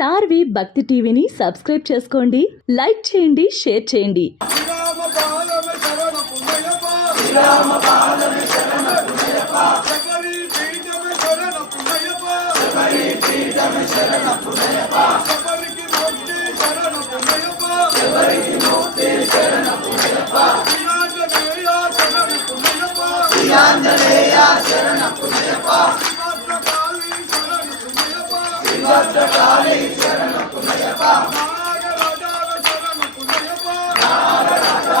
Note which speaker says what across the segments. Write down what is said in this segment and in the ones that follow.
Speaker 1: Star వి భక్తి టీవీని subscribe చేసుకోండి లైక్ చేయండి షేర్ చేయండి.
Speaker 2: శరణ భద్రకాళి శరణం పునయప నాగరాజావ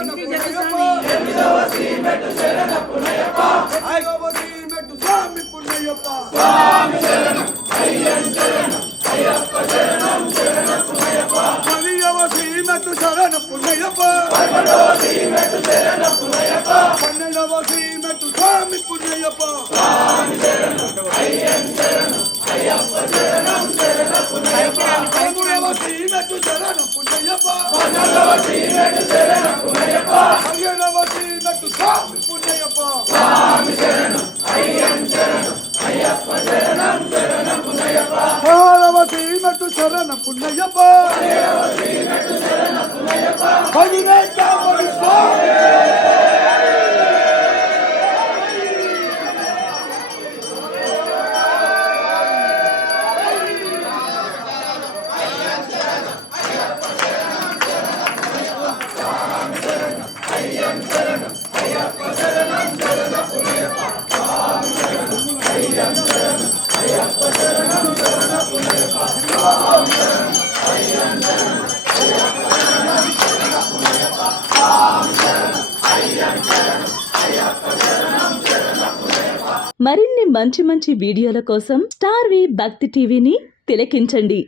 Speaker 2: I'm gonna go see me to Serena, Punayapa. I'm gonna go see me to Serena, Punayapa. శరణ పున్నయ్యప్ప భగిరే
Speaker 1: మరిన్ని మంచి మంచి వీడియోల కోసం స్టార్ వి భక్తి టీవీని తిలకించండి.